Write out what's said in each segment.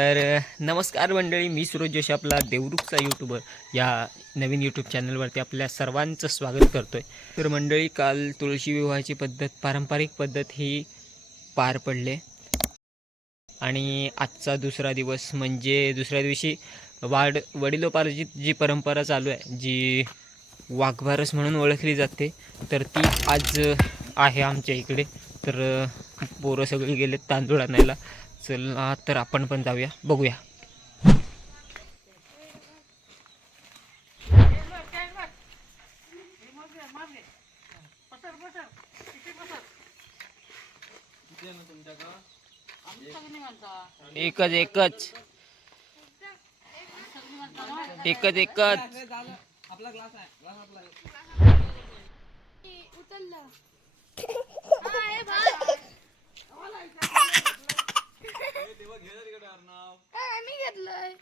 तर नमस्कार मंडळी मी सुरज जोशी आपला देवरुखचा यूट्यूबर या नवीन यूट्यूब चॅनलवरती आपल्या सर्वांचं स्वागत करतो आहे तर मंडळी काल तुळशी विवाहाची पद्धत पारंपरिक पद्धत ही पार पडले. आणि आजचा दुसरा दिवस म्हणजे दुसऱ्या दिवशी वाढ वडिलोपार्जित जी परंपरा चालू आहे जी वाघभारस म्हणून ओळखली जाते तर ती आज आहे आमच्या इकडे. तर पोरं सगळी गेलेत तांदूळ आणायला. चला तर आपण पण जाऊया बघूया. एकच एकच. एकच एकच. आपला ग्लास आहे ग्लास आपला काय, मी घेतलंय.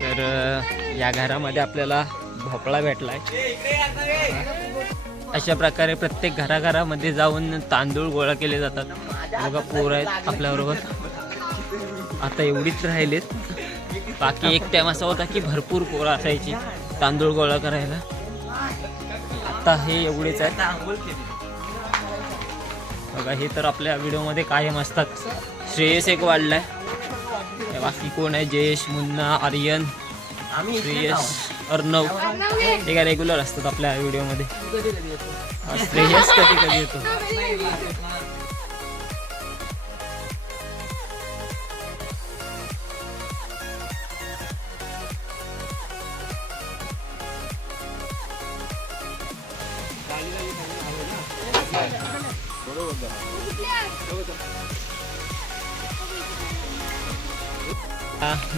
तर या घरामध्ये आपल्याला भोपळा भेटलाय. अशा प्रकारे प्रत्येक घराघरामध्ये जाऊन तांदूळ गोळा केले जातात. बघा पोर आहेत आपल्याबरोबर. आता एवढीच राहिलेत. बाकी एक टाइम असा होता की भरपूर पोरं असायची. तांदूळ गोळा करायला. आता हे एवढेच आहेत. बघा हे तर आपल्या व्हिडिओमध्ये कायम असतात. श्रेयस एक वाढलाय. बाकी कोण आहे? जयेश मुन्ना आर्यन श्रेयस अर्णव. हे काय रेग्युलर असतात आपल्या व्हिडिओमध्ये. श्रेयस कधी कधी येतो.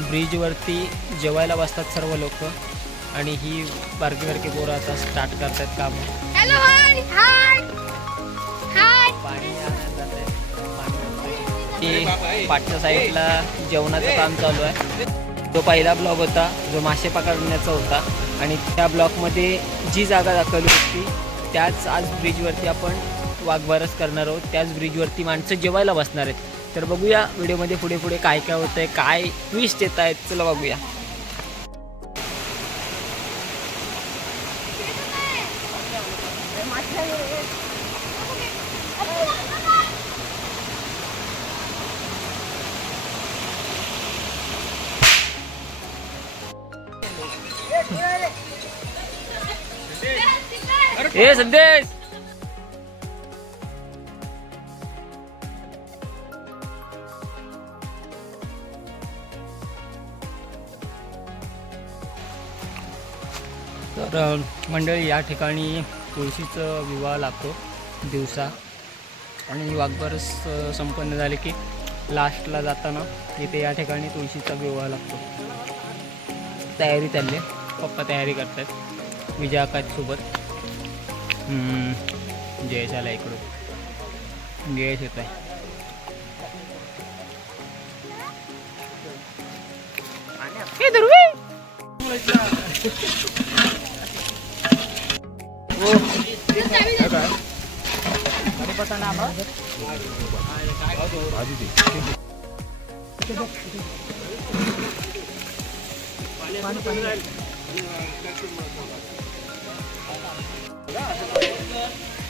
ब्रिजवरती जेवायला बसतात सर्व लोक. आणि ही बारकी बारकी पोरं आता स्टार्ट करतात काम. पाठच्या साईडला जेवणाचं काम चालू आहे. तो पहिला ब्लॉग होता जो मासे पकडण्याचा होता आणि त्या ब्लॉगमध्ये जी जागा दाखवली होती त्याच आज ब्रिजवरती आपण वाघबारस करणार आहोत. त्याच ब्रिजवरती माणसं जेवायला बसणार आहेत. तर बघूया व्हिडिओमध्ये पुढे पुढे काय काय होतं आहे काय ट्विस्ट येत आहेत. चला बघूया. ए संदेश! तर मंडळी या ठिकाणी तुळशीचं विवाह लागतो दिवसा. आणि वाघबारस संपन्न झाले की लास्टला जाताना इथे या ठिकाणी तुळशीचा विवाह लागतो. तयारी चालली. पप्पा तयारी करतात. विजयाकात हम्म, जयेश आला इकडून. जयेश येत आहे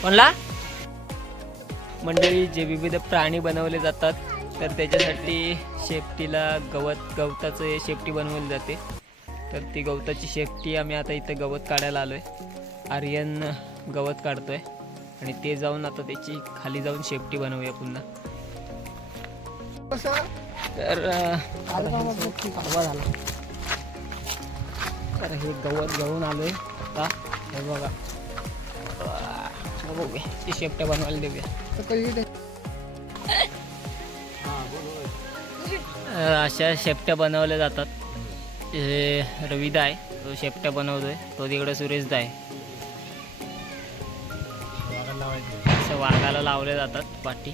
म्हणला मंडळी जे विविध प्राणी बनवले जातात तर त्याच्यासाठी शेपटीला गवत गवताचं शेपटी बनवली जाते. तर ती गवताची शेपटी आम्ही आता इथं गवत काढायला आलो आहे आर्यन गवत काढतोय. आणि ते जाऊन आता त्याची खाली जाऊन शेपटी बनवूया पुन्हा. तर हे गवत घेऊन आलोय आता. हे बघा. बघूया ती शेपट्या बनवायला देऊया. अशा शेपट्या बनवल्या जातात. रविदा आहे तो शेपट्या बनवतोय. तो तिकडे सुरेशदा आहे. वाघाला लावले जातात पाठी.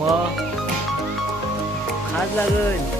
मग खास लागल.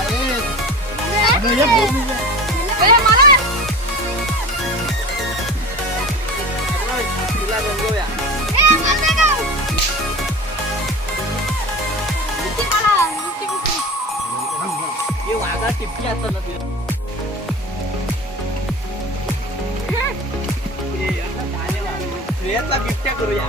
चिडला. नको. माझी मजा आवडली. ए अरे ए तेव्हा ए अरे ये बोल मी ए, मला तिला रंगवूया. ए, मला नाही का? किती मला? किती, किती? हे वाघा टिपकी असतात ना तुला. ए, आता झालेला. श्रेयाचा बिबट्या करूया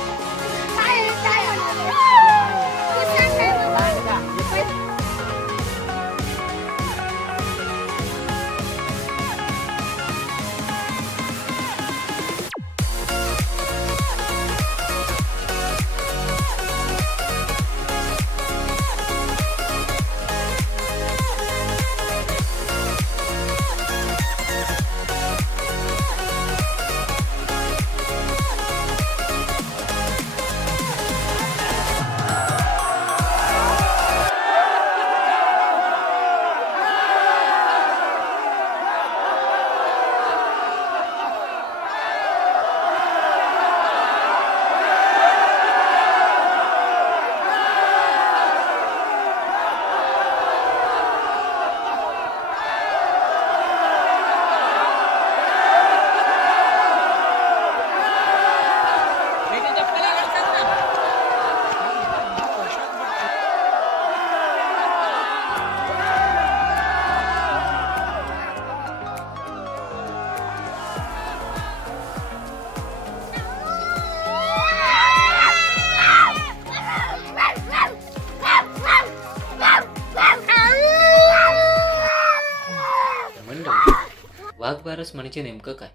मंडळी म्हणजे नेमकं काय?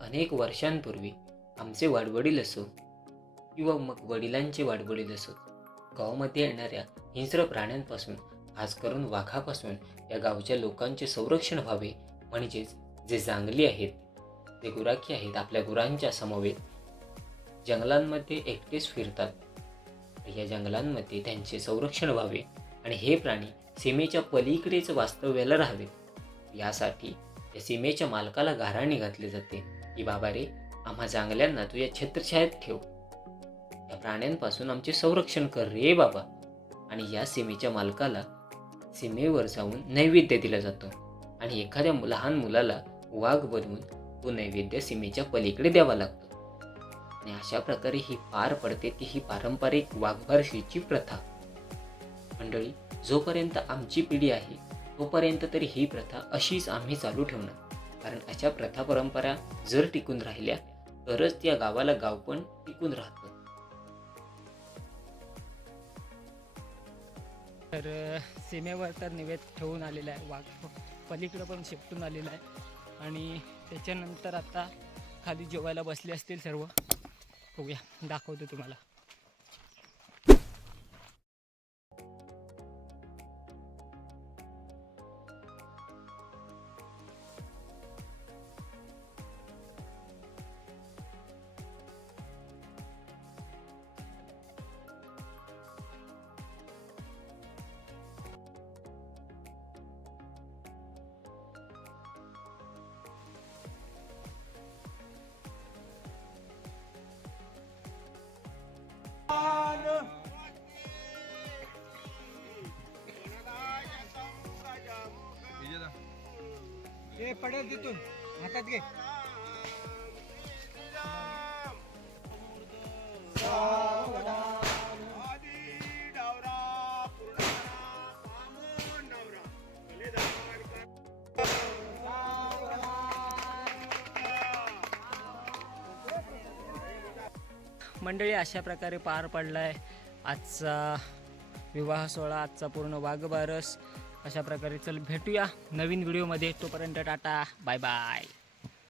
अनेक वर्षांपूर्वी आमचे वाडवडील असो किंवा मग वडिलांचे वाडवडील असो गावामध्ये येणाऱ्या हिंस्र प्राण्यांपासून खास करून वाघापासून या गावच्या लोकांचे संरक्षण व्हावे म्हणजेच जे जांगली आहेत जे गुराखी आहेत आपल्या गुरांच्या समवेत जंगलांमध्ये एकटेच फिरतात. या जंगलांमध्ये त्यांचे संरक्षण व्हावे आणि हे प्राणी सीमेच्या पलीकडेच वास्तव्याला राहावे. यासाठी या सीमेच्या मालकाला गाराणी घातली जाते. की बाबा रे आम्हा जांगल्यांना तुझ्या छत्रछायेत ठेव. या प्राण्यांपासून आमचे संरक्षण कर रे बाबा. आणि या सीमेच्या मालकाला सीमेवर जाऊन नैवेद्य दिला जातो. आणि एखाद्या लहान मुलाला वाघ बनवून तो नैवेद्य सीमेच्या पलीकडे द्यावा लागतो. आणि अशा प्रकारे ही पार पडते ती ही पारंपरिक वाघबारशीची प्रथा. मंडळी जोपर्यंत आमची पिढी आहे तोपर्यंत तरी ही प्रथा अशीच आम्ही चालू ठेवणार. कारण अशा प्रथा परंपरा जर टिकून राहिल्या तरच त्या गावाला गाव पण टिकून राहतं. तर सीमेवर तर निवेद ठेवून आलेला आहे वाघ पलीकडं पण शिफ्टून आलेला आहे. आणि त्याच्यानंतर आता खाली जेवायला बसले असतील सर्व. बघूया दाखवतो तुम्हाला. पडेल तिथून. हातात घे. मंडळी अशा प्रकारे पार पडला आहे आजचा विवाह सोहळा आजचा पूर्ण वाघबारस. अशा प्रकारे चल भेटूया नवीन व्हिडिओमध्ये तोपर्यंत टाटा बाय बाय